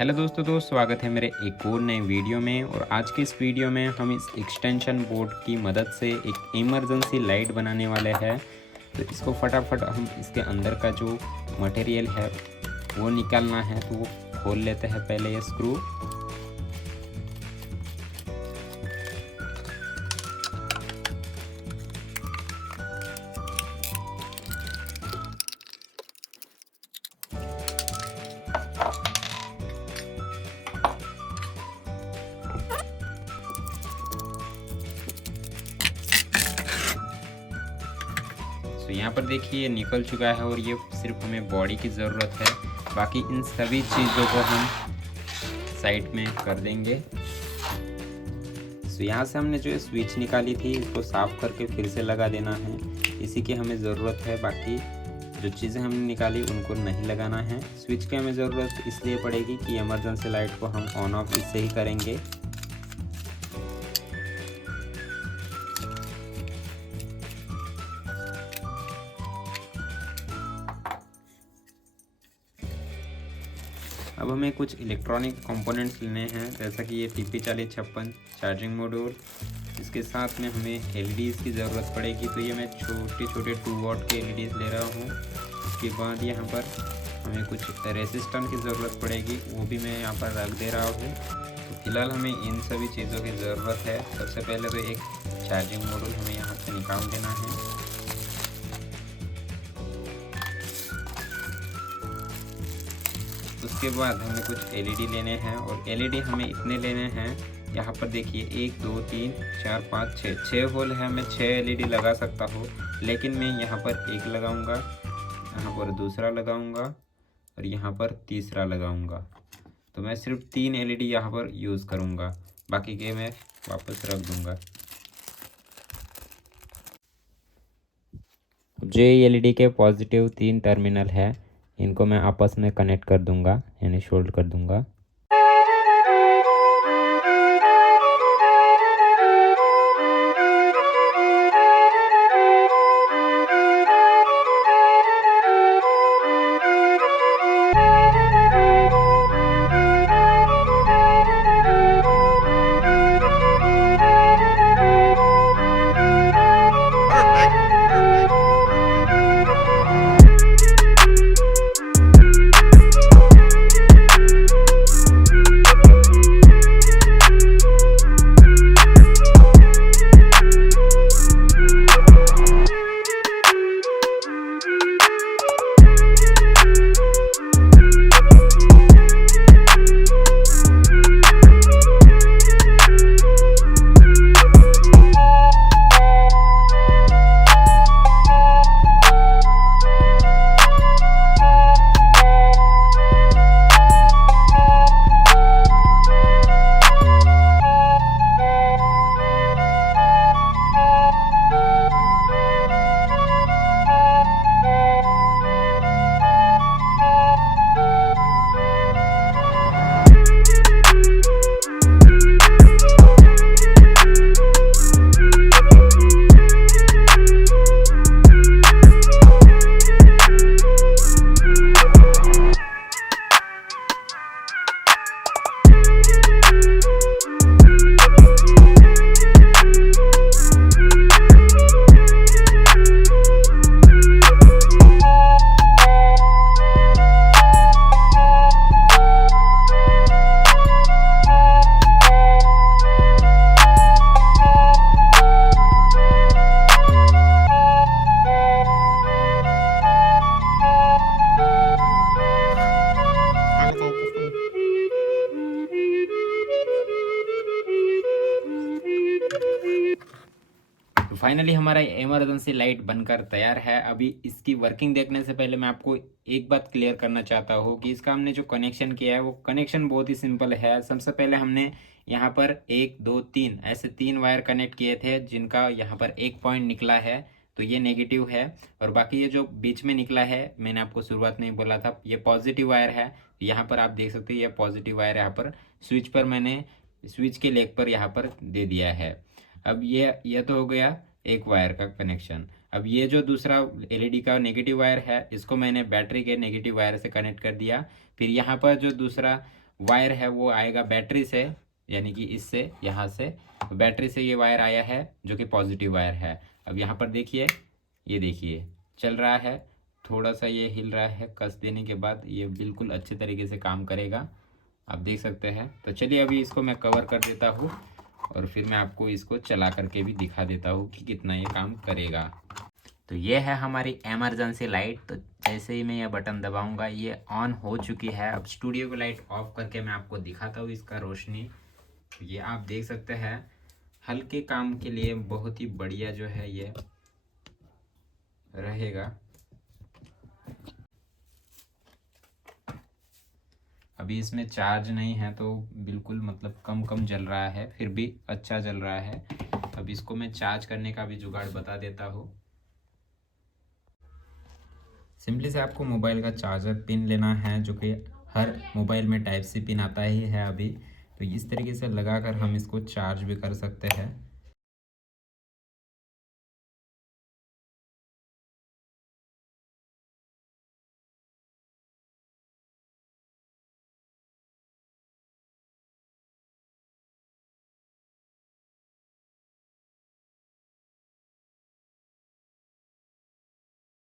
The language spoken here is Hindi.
हेलो दोस्तों, स्वागत है मेरे एक और नए वीडियो में। और आज के इस वीडियो में हम इस एक्सटेंशन बोर्ड की मदद से एक इमरजेंसी लाइट बनाने वाले हैं। तो इसको फटाफट हम इसके अंदर का जो मटेरियल है वो निकालना है। तो वो खोल लेते हैं पहले ये स्क्रू। तो यहाँ पर देखिए ये निकल चुका है और ये सिर्फ हमें बॉडी की ज़रूरत है। बाकी इन सभी चीज़ों को हम साइड में कर देंगे। तो यहाँ से हमने जो स्विच निकाली थी इसको साफ करके फिर से लगा देना है, इसी की हमें ज़रूरत है। बाकी जो चीज़ें हमने निकाली उनको नहीं लगाना है। स्विच की हमें ज़रूरत इसलिए पड़ेगी कि इमरजेंसी लाइट को हम ऑन ऑफ इससे ही करेंगे। अब हमें कुछ इलेक्ट्रॉनिक कंपोनेंट्स लेने हैं, जैसा कि ये TP4056 चार्जिंग मॉड्यूल। इसके साथ में हमें LEDs की ज़रूरत पड़ेगी। तो ये मैं छोटे छोटे 2 वॉट के LEDs ले रहा हूँ। उसके बाद यहाँ पर हमें कुछ रेसिस्टेंस की ज़रूरत पड़ेगी, वो भी मैं यहाँ पर रख दे रहा हूँ। तो फिलहाल हमें इन सभी चीज़ों की ज़रूरत है। सबसे पहले तो एक चार्जिंग मॉड्यूल हमें यहाँ से निकाल देना है। उसके बाद हमें कुछ LED लेने हैं, और LED हमें इतने लेने हैं। यहाँ पर देखिए 1 2 3 4 5 6 होल है। मैं 6 LED लगा सकता हूँ, लेकिन मैं यहाँ पर एक लगाऊंगा, यहाँ पर दूसरा लगाऊंगा और यहाँ पर तीसरा लगाऊंगा। तो मैं सिर्फ 3 LED यहाँ पर यूज़ करूँगा, बाकी के मैं वापस रख दूँगा। जो LED के पॉजिटिव 3 टर्मिनल है इनको मैं आपस में कनेक्ट कर दूंगा, यानी शोल्ड कर दूंगा। फाइनली हमारा इमरजेंसी लाइट बनकर तैयार है। अभी इसकी वर्किंग देखने से पहले मैं आपको एक बात क्लियर करना चाहता हूँ कि इसका हमने जो कनेक्शन किया है वो कनेक्शन बहुत ही सिंपल है। सबसे पहले हमने यहाँ पर 1 2 3 ऐसे 3 वायर कनेक्ट किए थे, जिनका यहाँ पर एक पॉइंट निकला है, तो ये नेगेटिव है। और बाकी ये जो बीच में निकला है, मैंने आपको शुरुआत में ही बोला था, ये पॉजिटिव वायर है। यहाँ पर आप देख सकते हैं ये पॉजिटिव वायर यहाँ पर स्विच पर मैंने स्विच के लेग पर यहाँ पर दे दिया है। अब ये तो हो गया एक वायर का कनेक्शन। अब ये जो दूसरा LED का नेगेटिव वायर है, इसको मैंने बैटरी के नेगेटिव वायर से कनेक्ट कर दिया। फिर यहाँ पर जो दूसरा वायर है वो आएगा बैटरी से, यानी कि इससे, यहाँ से बैटरी से ये वायर आया है जो कि पॉजिटिव वायर है। अब यहाँ पर देखिए, ये देखिए चल रहा है, थोड़ा सा ये हिल रहा है, कस देने के बाद ये बिल्कुल अच्छे तरीके से काम करेगा, आप देख सकते हैं। तो चलिए अभी इसको मैं कवर कर देता हूँ और फिर मैं आपको इसको चला करके भी दिखा देता हूँ कि कितना ये काम करेगा। तो ये है हमारी इमरजेंसी लाइट। तो जैसे ही मैं ये बटन दबाऊंगा ये ऑन हो चुकी है। अब स्टूडियो की लाइट ऑफ करके मैं आपको दिखाता हूँ इसका रोशनी। तो ये आप देख सकते हैं, हल्के काम के लिए बहुत ही बढ़िया जो है ये रहेगा। अभी इसमें चार्ज नहीं है तो बिल्कुल मतलब कम कम जल रहा है, फिर भी अच्छा जल रहा है। अब इसको मैं चार्ज करने का भी जुगाड़ बता देता हूँ। सिंपली से आपको मोबाइल का चार्जर पिन लेना है, जो कि हर मोबाइल में टाइप सी पिन आता ही है अभी। तो इस तरीके से लगाकर हम इसको चार्ज भी कर सकते हैं।